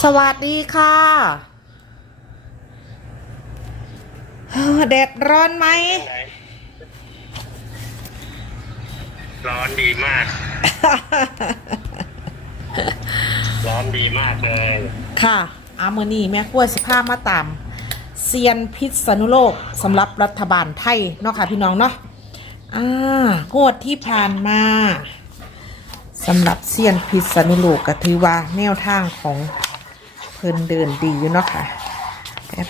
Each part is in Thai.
สวัสดีค่ะเฮ้อแดดร้อนไหม ร้อนดีมาก ร้อนดีมากเลย ค่ะ อามือนี้แม่กล้วยสิผ้ามาตามเซียนพิษณุโลกสำหรับรัฐบาลไทย เนาะค่ะพี่น้องเนาะอ่างวดที่ผ่านมาสำหรับเซียนพิษณุโลกก็ถือว่าแนวทางของ เพิ่นเดินดีอยู่เนาะค่ะแป๊บ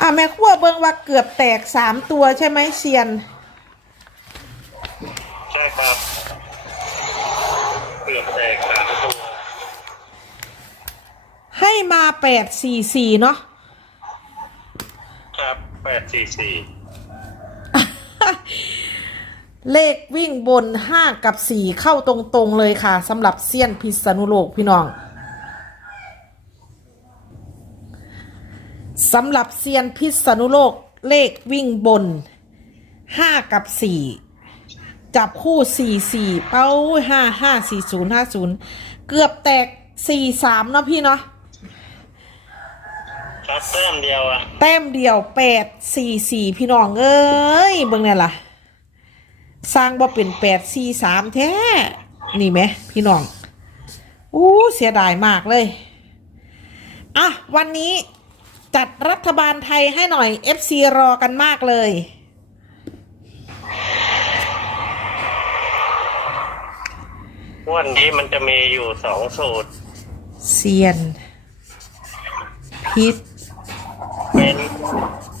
อะแม่ขั้วเบิ่งว่าเกือบแตกสามตัวใช่ไหมเซียน ใช่ครับ เกือบแตกสามตัว ให้มาแปดสี่สี่เนาะ ครับแปดสี่สี่เลขวิ่งบนห้ากับสี่เข้าตรงๆเลยค่ะสำหรับเซียนพิษณุโลกพี่น้อง สำหรับเซียนพิษณุโลกเลขวิ่งบนห้ากับสี่จับคู่สี่สี่เป้าห้าห้าสี่ศูนย์ห้าศูนย์เกือบแตกสี่สามเนาะพี่เนาะครับแต้มเดียวอะแต้มเดียวแปดสี่สี่พี่น้องเอ้ยเบิ่งเนี่ยล่ะ สร้างบ่เป็นแปดสี่สามแท้ นี่ไหมพี่น้องอู้เสียดายมากเลย อะ วันนี้ จัดรัฐบาลไทยให้หน่อย FC รอกันมากเลย วันนี้มันจะมีอยู่สองสูตร เซียน พิษ เป็น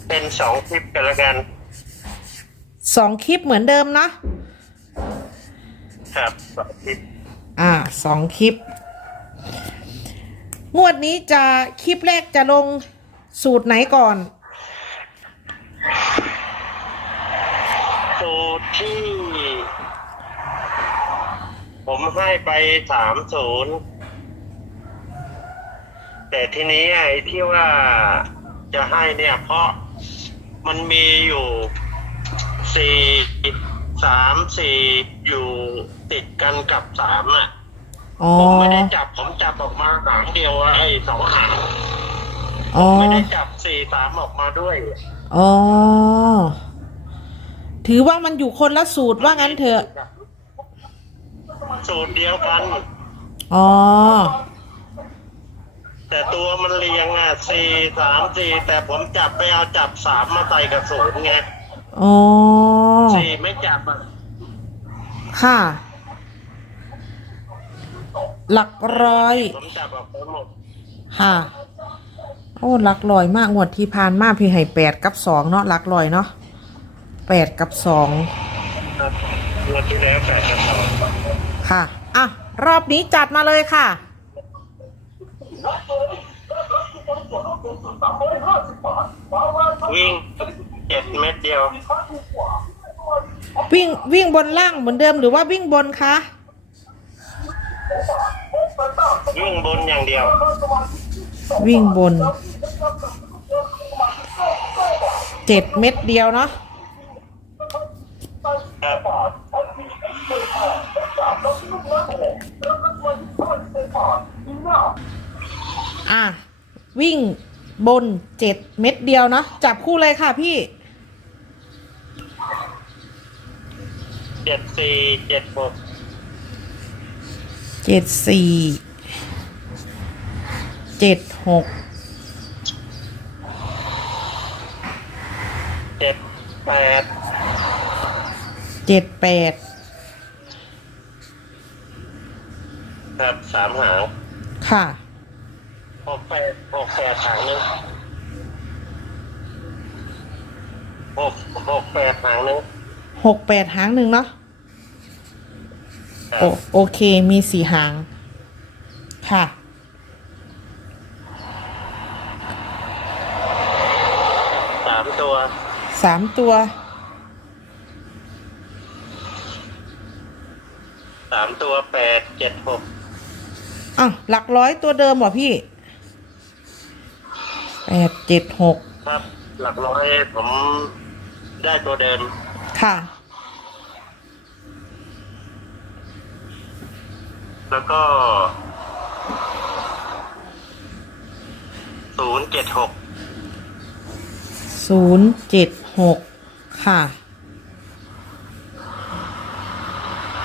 เป็นสองคลิปกันแล้วกันสองคลิปเหมือนเดิมเนาะครับสองคลิปอ่าสองคลิป งวดนี้จะคลิปแรกจะลง สูตรไหนก่อน สูตรที่ ผมให้ไปสามศูนย์แต่ทีนี้ไอ้ที่ว่าจะให้เนี่ย เพราะมันมีอยู่สี่สามสี่อยู่ติดกันกับสามอะผมไม่ได้จับผมจับออกมาหางเดียวไอ้สองหาง อ๋อ ไม่ได้จับสี่สามออกมาด้วยอ๋อ ถือว่ามันอยู่คนละสูตรว่างั้นเถอะ สูตรเดียวกัน อ๋อ แต่ตัวมันเรียงอะสี่สามสี่แต่ผมจับไปเอาจับสามมาใส่กับศูนย์ไงอ๋อ สี่ไม่จับอะค่ะ หลักร้อย ผมจับออกไปหมด ค่ะ โอ้หลักร้อยมากงวดที่ผ่านมาพี่ให้แปดกับสองเนาะหลักร้อยเนาะแปดกับสองครับเมื่อที่แล้วแปดกับสองค่ะอะรอบนี้จัดมาเลยค่ะ วิ่งเจ็ดเม็ดเดียววิ่งวิ่งบนล่างเหมือนเดิมหรือว่าวิ่งบนคะวิ่งบนอย่างเดียว วิ่งบน เจ็ดเม็ดเดียวเนาะครับอะ วิ่งบนเจ็ดเม็ดเดียวเนาะจับคู่เลยค่ะพี่เจ็ดสี่เจ็ดหกเจ็ดสี่ เจ็ดหกเจ็ดแปดเจ็ดแปดครับสามหางค่ะหกแปดหกแปดหางหนึงหกหกแปดหางหนึงหกแปดหางหนึ่งเนาะครัโอบโอเคมีสี่หาง ค่ะ สามตัว สามตัวสามตัวแปดเจ็ดหกอะหลักร้อยตัวเดิมเหรอพี่แปดเจ็ดหกครับ หลักร้อยผมได้ตัวเดิมค่ะ แล้วก็ศูนย์เจ็ดหกศูนย์เจ็ด หกค่ะ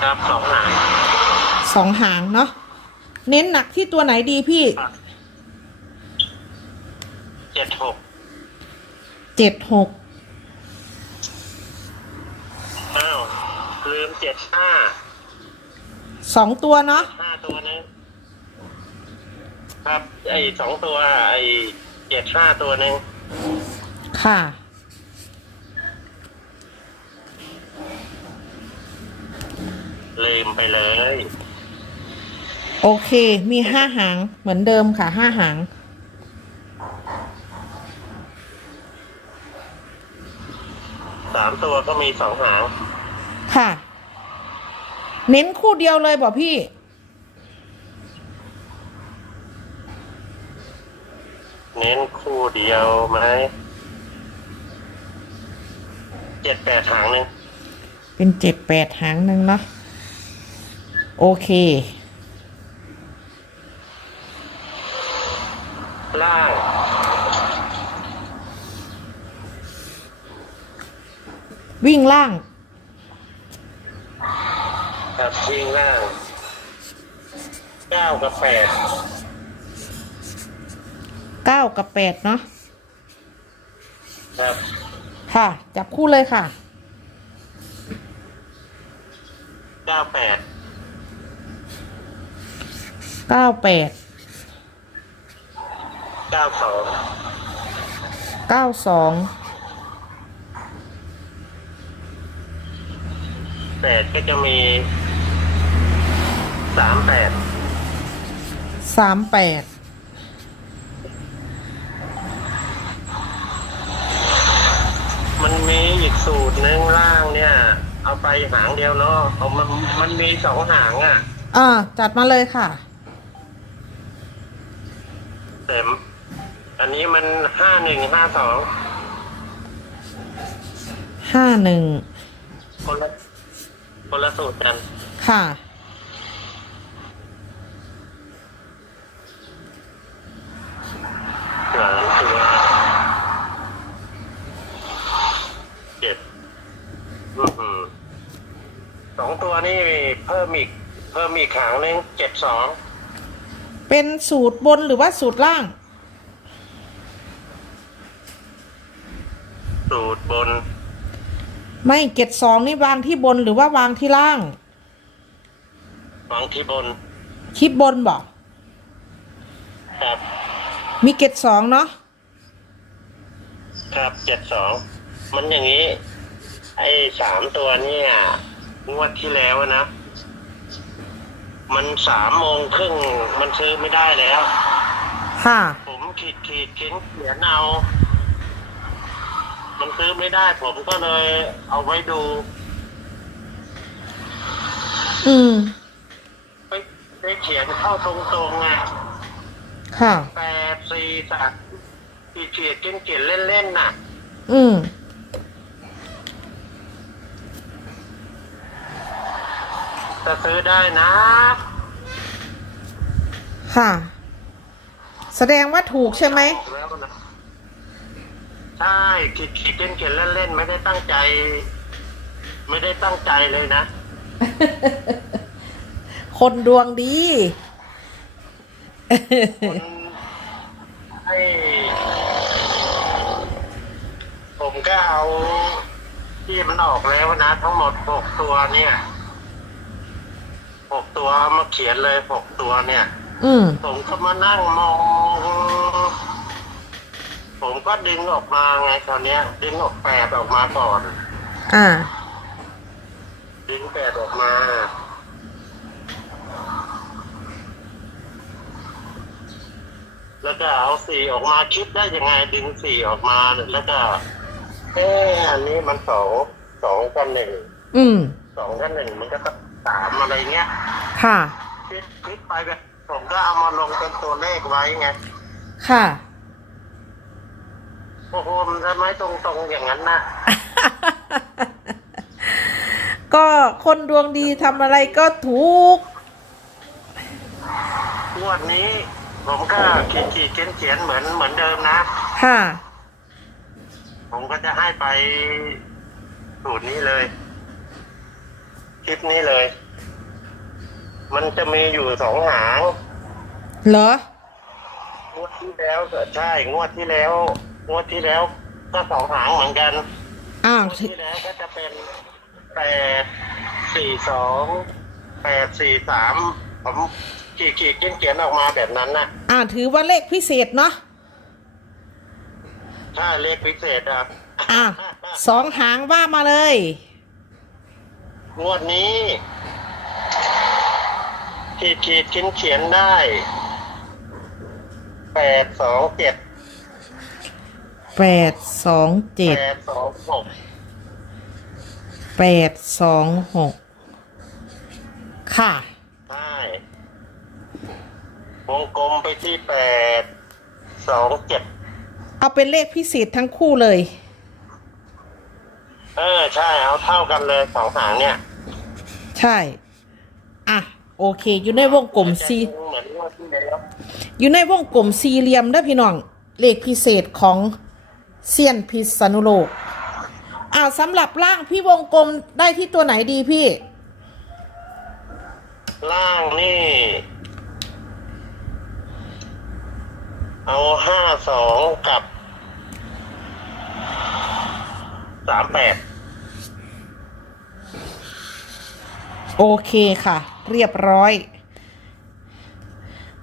ครับสองหางสองหางเนาะเน้นหนักที่ตัวไหนดีพี่เจ็ดหกเจ็ดหกอ้าวลืมเจ็ดห้าสองตัวเนาะห้าตัวนึงครับไอ้สองตัวไอ้เจ็ดห้าตัวนึงค่ะ ลืมไปเลย โอเค มีห้าหางเหมือนเดิมค่ะห้าหาง สามตัวก็มีสองหาง ค่ะ เน้นคู่เดียวเลยบอกพี่ เน้นคู่เดียวไหมเจ็ดแปดหางหนึ่งเป็นเจ็ดแปดหางหนึ่งเนาะ โอเค ล่าง วิ่งล่าง กับวิ่งล่างเก้ากับแปดเก้ากับแปดเนาะ ครับค่ะ จับคู่เลยค่ะเก้าแปด เก้าแปดเก้าสองเก้าสองแปดก็จะมีสามแปดสามแปดมันมีอีกสูตรหนึ่งล่างเนี่ย เอาไปหางเดียวเนาะเอามันมันมีสองหางอะ่ะ อ่า จัดมาเลยค่ะ แต่อันนี้มันห้าหนึ่งห้าสองห้าหนึ่งคนละคนละสูตรกัน ค่ะ หลังตัวเจ็ดอื้อหือสองตัวนี่เพิ่มอีก เพิ่มอีกหางหนึ่งเจ็ดสอง เป็นสูตรบนหรือว่าสูตรล่าง สูตรบน ไม่เกตสองนี่วางที่บนหรือว่าวางที่ล่าง วางที่บน คลิปบนบอกครับ มีเกตสองเนาะ ครับเจ็ดสอง มันอย่างนี้ ไอ้สามตัวเนี่ยงวดที่แล้วนะ มันสามโมงครึ่งมันซื้อไม่ได้แล้ว ค่ะ ผมขีดขีดเขียนเขียนเอา มันซื้อไม่ได้ ผมก็เลยเอาไว้ดูอืม ไปไปเขียนเข้าตรงๆไงค่ะ แปดสี่สามขีดขีดเขียนเขียนเล่นๆน่ะ อืม จะซื้อได้นะ ค่ะ แสดงว่าถูกใช่ไหมบอกแล้วนะใช่ขีดขีดเขียนเขียนเล่นๆไม่ได้ตั้งใจ ไม่ได้ตั้งใจเลยนะ คนดวงดีคนให้ผมก็เอาที่มันออกแล้วนะ ทั้งหมดหกตัวเนี่ย หกตัวเอามาเขียนเลยหกตัวเนี่ย อืม ผมก็มานั่งมอง ผมก็ดึงออกมาไงตอนเนี้ย ดึงออกแปดออกมาก่อน อ่า ดึงแปดออกมา แล้วก็เอาสี่ออกมาคิดได้ยังไง ดึงสี่ออกมาแล้วก็เอออันนี้มันสองสองกับหนึ่งอืม สองกับหนึ่งมันก็ต้อง สามอะไรเงี้ยค่ะคิดคิดไปแบบผมก็เอามาลงเป็นตัวเลขไว้ไงค่ะโอ้โหมันทำไมตรงๆอย่างนั้นนะก็คนดวงดีทำอะไรก็ถูกงวดนี้ ผมก็ขีดขีดเขียนเขียนเหมือนเหมือนเดิมนะ ค่ะ ผมก็จะให้ไปสูตรนี้เลย คลิปนี้เลย มันจะมีอยู่สองหางเหรองวดที่แล้วก็ใช่งวดที่แล้วงวดที่แล้ว ก็สองหางเหมือนกันอ่างวดที่แล้วก็จะเป็นแปดสี่สองแปดสี่สามผมขีดขีดเขียนเขียนออกมาแบบนั้นนะอ่าถือว่าเลขพิเศษเนาะถ้าเลขพิเศษอะอะสองหางว่ามาเลย งวดนี้ ขีดขีดเขียนเขียนได้แปดสองเจ็ดแปดสองเจ็ดแปดสองหกแปดสองหกค่ะ ใช่วงกลมไปที่แปดสองเจ็ดเอาเป็นเลขพิเศษทั้งคู่เลย เออใช่เอาเท่ากันเลยสองหางเนี่ยใช่ อะ โอเค อยู่ในวงกลมซีเหมือนงวดที่แล้วอยู่ในวงกลมสี่เหลี่ยมเด้อพี่น้อง เลขพิเศษของเซียนพิษณุโลกอ่าสำหรับร่างพี่วงกลมได้ที่ตัวไหนดีพี่ ล่างนี่ เอาห้าสองกับ สามแปดโอเคค่ะ เรียบร้อย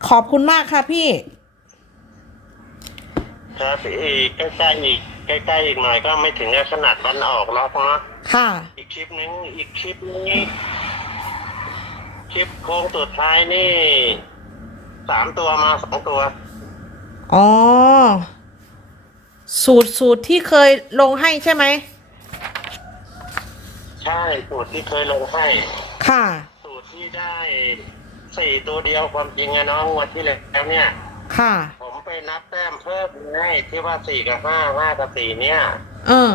ขอบคุณมากค่ะพี่ ครับอีกใกล้ๆอีกใกล้ๆอีกหน่อยก็ไม่ถึงกับขนาดวันออกแล้วนะค่ะ อีกคลิปนึงอีกคลิปนี้คลิปโค้งสุดท้ายนี่สามตัวมาสองตัว อ๋อ สูตรสูตรที่เคยลงให้ใช่ไหมใช่สูตรที่เคยลงให้ ค่ะ สูตรที่ได้สี่ตัวเดียวความจริงอะน้องงวันที่แล้วเนี่ย ค่ะ ผมไปนับแต้มเพิ่มให้ที่ว่าสี่กับห้าห้ากับสี่เนี่ย เออ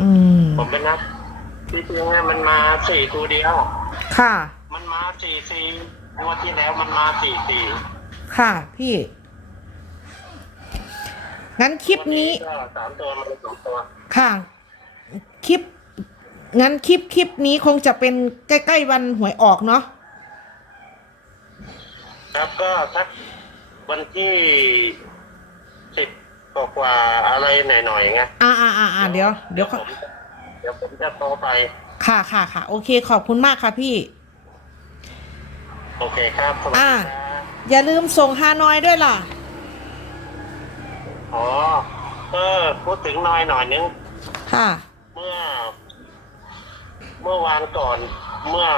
อืม ผมไปนับที่จริงเนี่ยมันมาสี่ตัวเดียว ค่ะ มันมาสี่สี่งวดที่แล้วมันมาสี่สี่ค่ะ พี่ งั้นคลิปนี้ ก็สามตัวมันสองตัวค่ะ คลิป งั้นคลิปคลิปนี้คงจะเป็นใกล้ๆวันหวยออกเนาะ ครับก็สักวันที่สิบกว่าๆอะไรหน่อยๆไงอ่าอ่าอ่าอ่าเดี๋ยว เดี๋ยวผมเดี๋ยวผมจะโทรไป ค่ะค่ะค่ะ โอเค ขอบคุณมากค่ะพี่ โอเคครับสวัสดีอ่าครับ อย่าลืมส่งฮานอยด้วยล่ะ อ๋อเออพูดถึงหน้อยหน่อยนึง ค่ะ เมื่อ เมื่อวานก่อน เมื่อ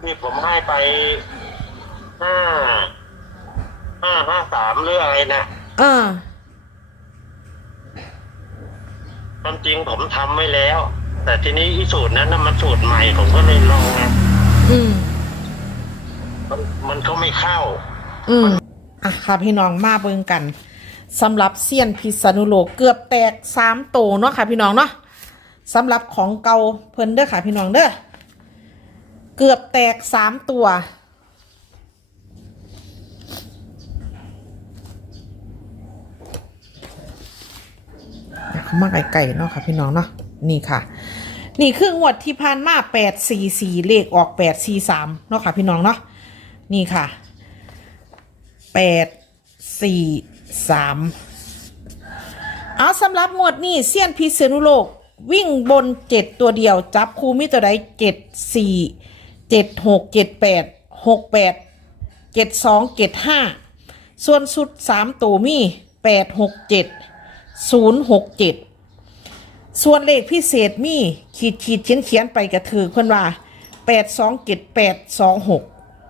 ที่ผมให้ไปห้าห้าห้าสามหรืออะไรนะเออความจริงผมทำไว้แล้ว แต่ทีนี้อีสูตรนั้นนะมันสูตรใหม่ผมก็เลยลองไงอืม มันมันก็ไม่เข้า อืมอะค่ะพี่น้องมาเบิ่งกัน สำหรับเซียนพิษณุโลกเกือบแตกสามโตเนาะค่ะพี่น้องเนาะสำหรับของเก่าเพิ่นเด้อค่ะพี่น้องเด้อเกือบแตกสามตัวอยากเข้ามาไกลๆเนาะค่ะพี่น้องเนาะนี่ค่ะ นี่คืองวดที่ผ่านมาแปดสี่สี่เลขออกแปดสี่สามเนาะค่ะพี่น้องเนาะนี่ค่ะแปดสี่ สามเอาสำหรับหมวดนี้เซียนพิษณุโลก วิ่งบนเจ็ดตัวเดียว จับคูมิตัวใดเจ็ดสี่เจ็ดหกเจ็ดแปดหกแปดเจ็ดสองเจ็ดห้าส่วนสุดสามตัวมีแปดหกเจ็ดศูนย์หกเจ็ดส่วนเลขพิเศษมีขีดขีดเขียนเขียนไปกระถือเพื่อนว่าแปดสองเจ็ดแปดสองหก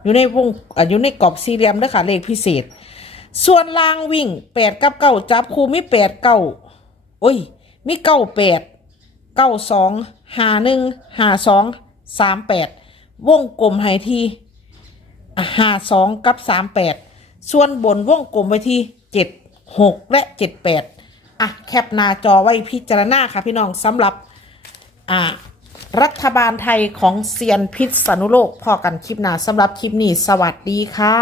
อยู่ในวงอยู่ในกรอบสี่เหลี่ยมเด้อค่ะเลขพิเศษ ส่วนลางวิ่งแปดกับเก้าจับคูมีแปดเก้าโอ้ย มีเก้าแปดเก้าสองหาหนึ่งหาสองสามแปดวงกลมให้ที่หาสองกับสามแปดส่วนบนวงกลมไว้ที่เจ็ดหกและเจ็ดแปดอะแคปหน้าจอไว้พิจารณาค่ะพี่น้องสำหรับอ่ารัฐบาลไทยของเซียนพิษณุโลกพอกันคลิปหน้าสำหรับคลิปนี้ สวัสดีค่ะ